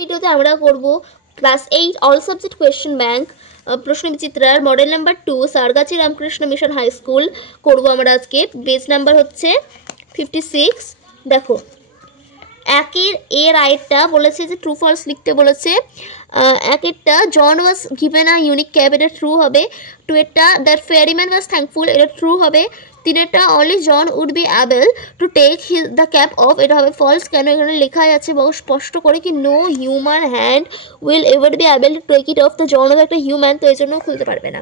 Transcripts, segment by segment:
ভিডিওতে আমরা করব class 8 all subject question bank প্রশ্ন বিচিত্রার model number 2 Sargachhi Ramakrishna Mission high school করব আমরা আজকে। পেজ নাম্বার হচ্ছে 56। দেখো একের এ রাইটটা বলেছে যে ট্রু ফলস লিখতে বলেছে। একেরটা John was given a unique cap, এটা ট্রু হবে। টু এরটা দ্যাট ফেয়ারিম্যান ওয়াজ থ্যাঙ্কফুল, এটা ট্রু হবে। তিনেরটা only John would be able to take the cap off, এটা হবে ফলস। কেন এখানে লেখা যাচ্ছে বহু স্পষ্ট করে কি no human hand will ever be able to take it off, তো জন একটা হিউম্যান, তো এই জন্য খুলতে পারবে না।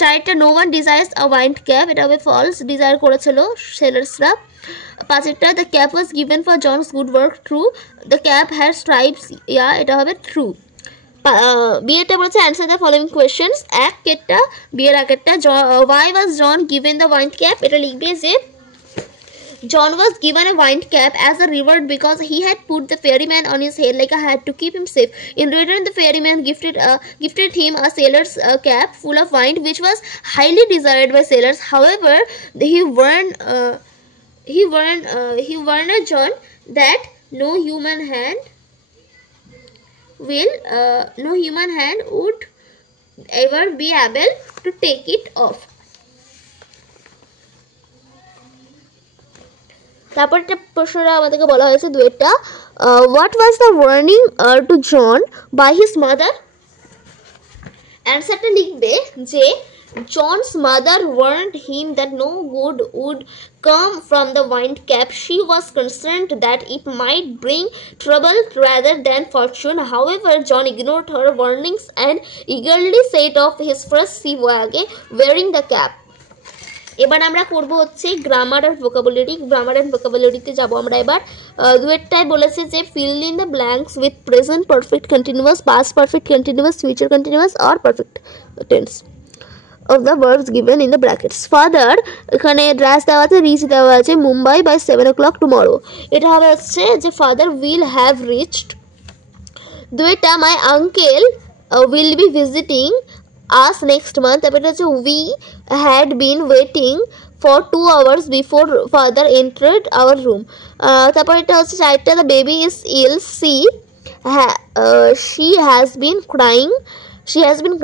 চারেরটা no one desires a wind cap, এটা হবে ফলস, ডিজায়ার করেছিল সেলার্সরা। পাঁচেরটা the cap was given for John's good work, true. The cap had stripes, yeah, এটা হবে ট্রু। বিয়েটা বলেছে অ্যান্সার দ্য ফলোইং কোয়েশ্চেন্স। একেরটা বিয়ের আগেরটা why was John given the wind cap, এটা লিখবে যে John was given a wind cap as a reward because he had put the ferryman on his head like a hat to keep him safe. In return, the ferryman gifted him a sailor's cap full of wine, which was highly desired by sailors. However, he warned John that no human hand would ever be able to take it off. তারপর একটা প্রশ্নটা আমাদেরকে বলা হয়েছে দুয়েরটা, what was the warning to John by his mother. অ্যান্সারটা লিখবে যে John's mother warned him that no good would come from the wind cap, she was concerned that it might bring trouble rather than fortune. However John ignored her warnings and eagerly set off his first sea voyage wearing the cap. এবার আমরা করব হচ্ছে grammar আর vocabulary. Grammar and ভোকাবুলারিতে যাবো আমরা এবার। দুয়েরটায় বলেছে যে fill in the blanks with present perfect continuous, past perfect continuous, future continuous আর perfect tense of the verbs given in the brackets. Father, এখানে অ্যাড্রেস দেওয়া আছে, রিচ দেওয়া আছে মুম্বাই বাই 7 o'clock টুমরো, এটা হবে হচ্ছে যে ফাদার উইল হ্যাভ রিচড। দুয়েরটা my uncle will be visiting us next month, তারপর এটা হচ্ছে we had been waiting for 2 hours before father entered our room। তারপর এটা হচ্ছে চারটা the baby is ill, she has been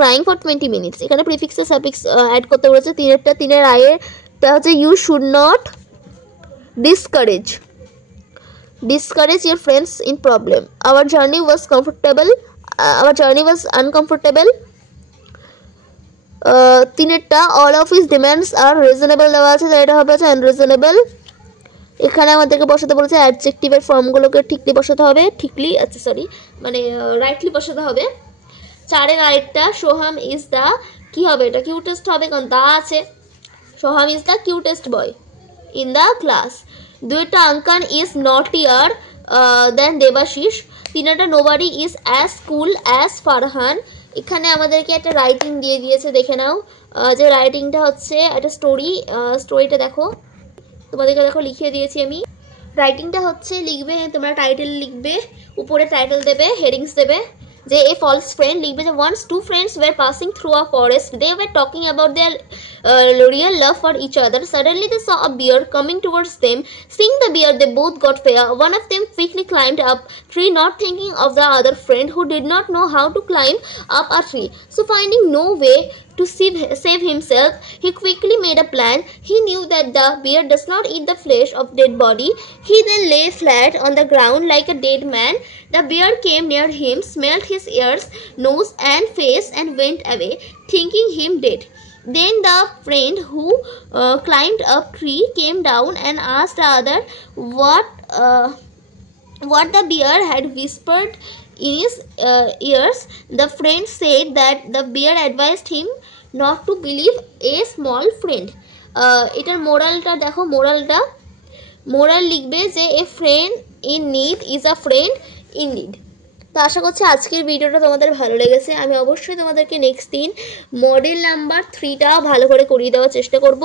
crying for 20 minutes, এখানে প্রিফিক্সে সাফিক্স অ্যাড করতে বলেছে। তিনের আয়েরটা হচ্ছে you should not discourage your friends in problem, our journey was uncomfortable। তিনেরটা all of his demands are reasonable দেওয়া আছে, এটা হবে আনরিজনেবল। এখানে আমাদেরকে বসাতে বলেছে অ্যাডজেক্টিভের ফর্মগুলোকে ঠিকলি বসাতে হবে, রাইটলি বসাতে হবে। চারের আরেকটা সোহাম ইজ দ্য, কি হবে এটা কিউটেস্ট হবে, কারণ দা আছে। Soham is the cutest boy in the class. দুইটা আঙ্কান ইজ নটিয়ার দেন দেবাশিস। তিনটা নোবডি ইজ অ্যাজ কুল অ্যাজ ফারহান। এখানে আমাদেরকে একটা রাইটিং দিয়ে দিয়েছে, দেখে নাও। যে রাইটিংটা হচ্ছে একটা স্টোরিটা দেখো, তোমাদেরকে দেখো লিখিয়ে দিয়েছি আমি। রাইটিংটা হচ্ছে লিখবে, তোমরা টাইটেল লিখবে, উপরে টাইটেল দেবে, হেডিংস দেবে। যে এ ফলস ফ্রেন্ড লিখবে যে once two friends were passing through a forest, they were talking about their real love for each other. Suddenly they saw a bear coming towards them. Seeing the bear, they both got fear. One of them quickly climbed up tree, not thinking of the other friend who did not know how to climb up a tree. So finding no way to save himself, he quickly made a plan. He knew that the bear does not eat the flesh of dead body. He then lay flat on the ground like a dead man. The bear came near him, smelled his ears, nose and face and went away, thinking him dead. Then the friend who climbed up tree came down and asked the other what the bear had whispered in his ears. The friend said that the bear advised him not to believe a small friend. এটার মোরালটা দেখো, মোরাল লিখবে যে a friend in need is a friend in need. তো আশা করছি আজকের ভিডিওটা তোমাদের ভালো লেগেছে। আমি অবশ্যই তোমাদেরকে নেক্সট দিন মডেল নাম্বার 3টা ভালো করে করিয়ে দেওয়ার চেষ্টা করব।